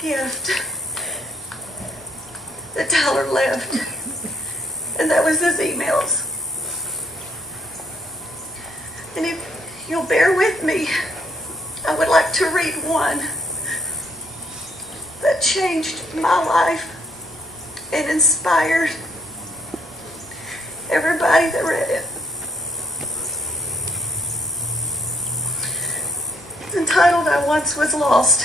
gift that Tyler left, and that was his emails. And if you'll bear with me, I would like to read one that changed my life and inspired everybody that read it. It's entitled, "I Once Was Lost,"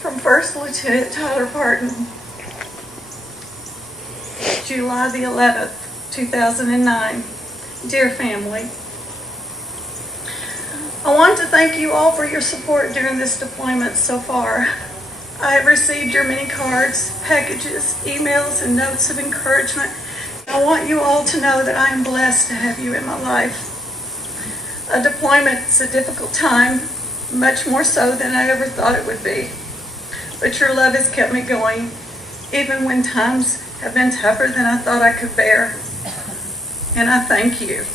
from First Lieutenant Tyler Parten, July the 11th, 2009. Dear family, I want to thank you all for your support during this deployment so far. I have received your many cards, packages, emails, and notes of encouragement. I want you all to know that I am blessed to have you in my life. A deployment is a difficult time, much more so than I ever thought it would be. But your love has kept me going, even when times have been tougher than I thought I could bear. And I thank you.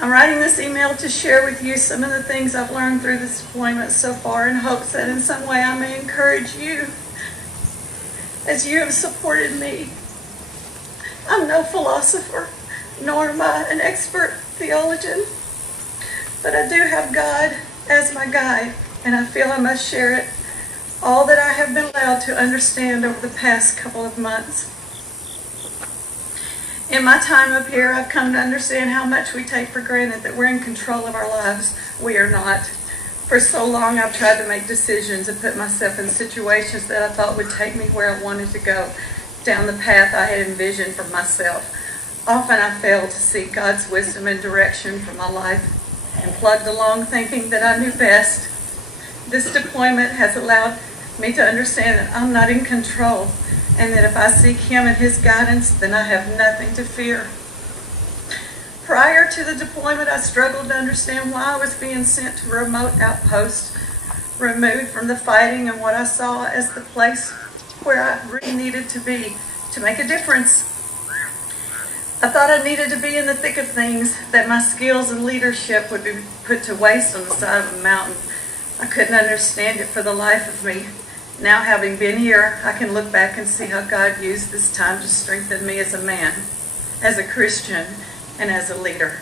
I'm writing this email to share with you some of the things I've learned through this deployment so far, in hopes that in some way I may encourage you as you have supported me. I'm no philosopher, nor am I an expert theologian, but I do have God as my guide, and I feel I must share it, all that I have been allowed to understand over the past couple of months. In my time up here, I've come to understand how much we take for granted that we're in control of our lives. We are not. For so long, I've tried to make decisions and put myself in situations that I thought would take me where I wanted to go, down the path I had envisioned for myself. Often I failed to seek God's wisdom and direction for my life and plugged along thinking that I knew best. This deployment has allowed me to understand that I'm not in control, and that if I seek Him and His guidance, then I have nothing to fear. Prior to the deployment, I struggled to understand why I was being sent to a remote outpost, removed from the fighting and what I saw as the place where I really needed to be to make a difference. I thought I needed to be in the thick of things, that my skills and leadership would be put to waste on the side of a mountain. I couldn't understand it for the life of me. Now, having been here, I can look back and see how God used this time to strengthen me as a man, as a Christian, and as a leader.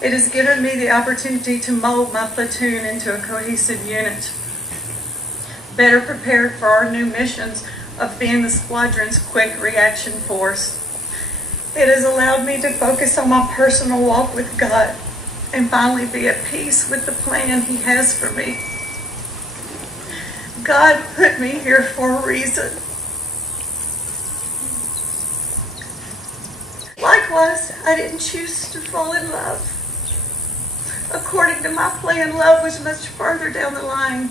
It has given me the opportunity to mold my platoon into a cohesive unit, better prepared for our new missions of being the squadron's quick reaction force. It has allowed me to focus on my personal walk with God and finally be at peace with the plan He has for me. God put me here for a reason. Likewise, I didn't choose to fall in love. According to my plan, love was much further down the line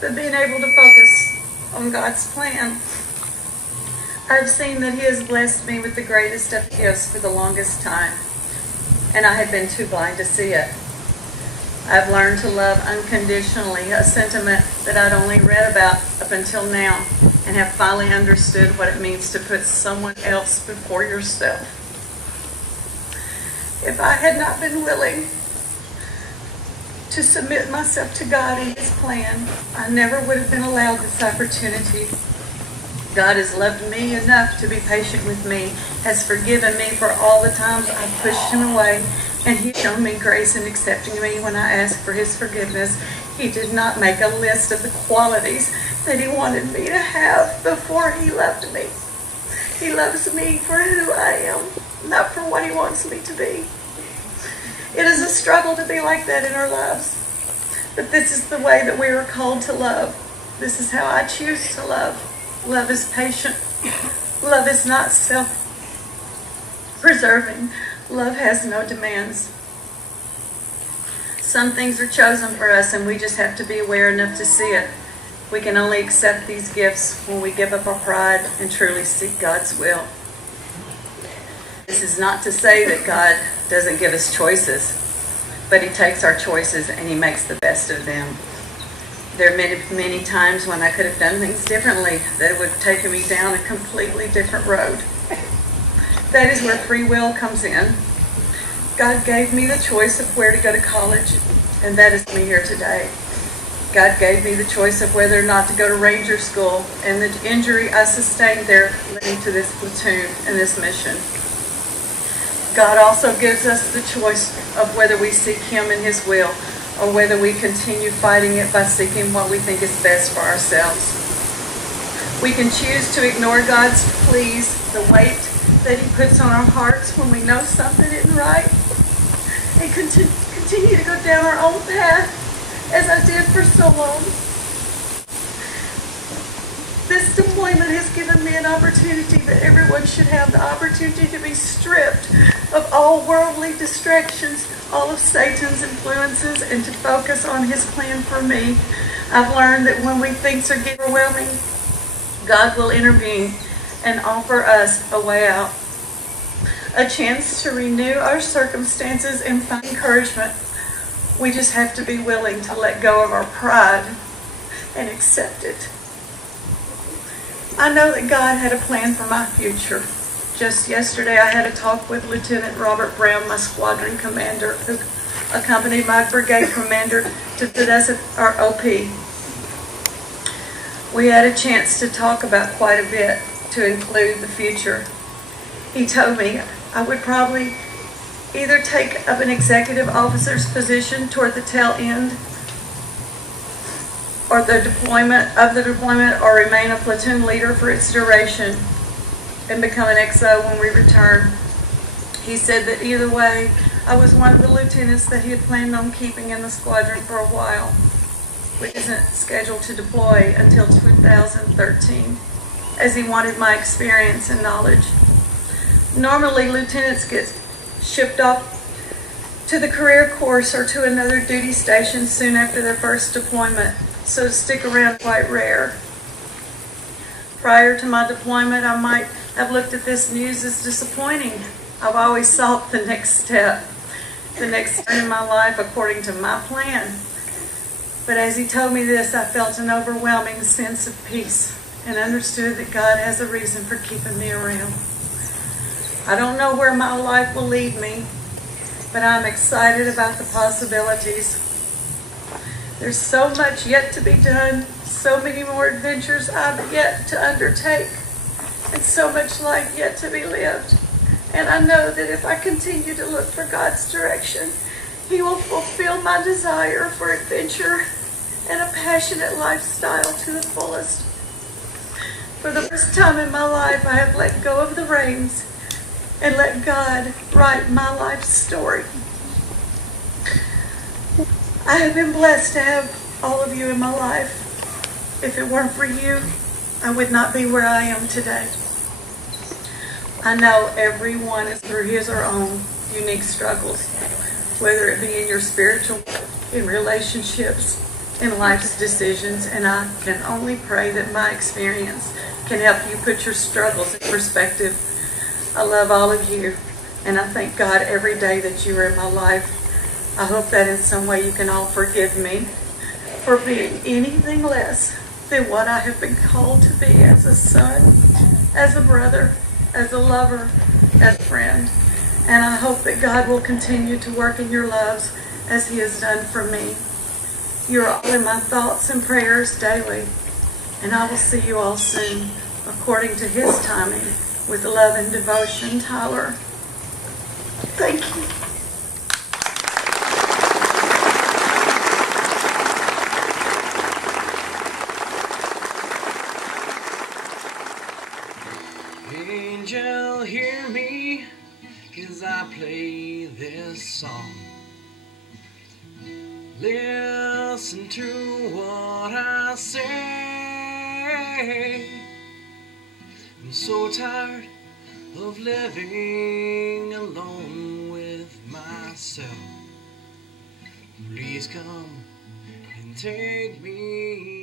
than being able to focus on God's plan. I've seen that He has blessed me with the greatest of gifts for the longest time, and I had been too blind to see it. I've learned to love unconditionally, a sentiment that I'd only read about up until now, and have finally understood what it means to put someone else before yourself. If I had not been willing to submit myself to God and His plan, I never would have been allowed this opportunity. God has loved me enough to be patient with me, has forgiven me for all the times I've pushed Him away, and He's shown me grace in accepting me when I asked for His forgiveness. He did not make a list of the qualities that He wanted me to have before He loved me. He loves me for who I am, not for what He wants me to be. It is a struggle to be like that in our lives, but this is the way that we are called to love. This is how I choose to love. Love is patient. Love is not self-preserving. Love has no demands. Some things are chosen for us, and we just have to be aware enough to see it. We can only accept these gifts when we give up our pride and truly seek God's will. This is not to say that God doesn't give us choices, but He takes our choices and He makes the best of them. There are many times when I could have done things differently that would have taken me down a completely different road. That is where free will comes in. God gave me the choice of where to go to college, and that is me here today. God gave me the choice of whether or not to go to Ranger School, and the injury I sustained there led me to this platoon and this mission. God also gives us the choice of whether we seek Him and His will, or whether we continue fighting it by seeking what we think is best for ourselves. We can choose to ignore God's pleas, the weight that He puts on our hearts when we know something isn't right, and continue to go down our own path, as I did for so long. This deployment has given me an opportunity that everyone should have, the opportunity to be stripped of all worldly distractions, all of Satan's influences, and to focus on His plan for me. I've learned that when things are getting overwhelming, God will intervene and offer us a way out, a chance to renew our circumstances and find encouragement. We just have to be willing to let go of our pride and accept it. I know that God had a plan for my future. Just yesterday, I had a talk with Lieutenant Robert Brown, my squadron commander, who accompanied my brigade commander to visit us at our OP. We had a chance to talk about quite a bit, to include the future. He told me I would probably either take up an executive officer's position toward the tail end or the deployment, or remain a platoon leader for its duration and become an XO when we return. He said that either way, I was one of the lieutenants that he had planned on keeping in the squadron for a while, which isn't scheduled to deploy until 2013, as he wanted my experience and knowledge. Normally, lieutenants get shipped off to the career course or to another duty station soon after their first deployment, so to stick around is quite rare. Prior to my deployment, I might have looked at this news as disappointing. I've always sought the next step, the next turn in my life according to my plan. But as he told me this, I felt an overwhelming sense of peace and understood that God has a reason for keeping me around. I don't know where my life will lead me, but I'm excited about the possibilities. There's so much yet to be done, so many more adventures I've yet to undertake, and so much life yet to be lived. And I know that if I continue to look for God's direction, He will fulfill my desire for adventure and a passionate lifestyle to the fullest. For the first time in my life, I have let go of the reins and let God write my life story. I have been blessed to have all of you in my life. If it weren't for you, I would not be where I am today. I know everyone is through his or own unique struggles, whether it be in your spiritual, in relationships, in life's decisions, and I can only pray that my experience can help you put your struggles in perspective. I love all of you, and I thank God every day that you are in my life. I hope that in some way you can all forgive me for being anything less than what I have been called to be as a son, as a brother, as a lover, as a friend. And I hope that God will continue to work in your lives as He has done for me. You're all in my thoughts and prayers daily, and I will see you all soon, according to His timing. With love and devotion, Tyler. Thank you. Angel, hear me as I play this song. Listen to what I say. I'm so tired of living alone with myself. Please come and take me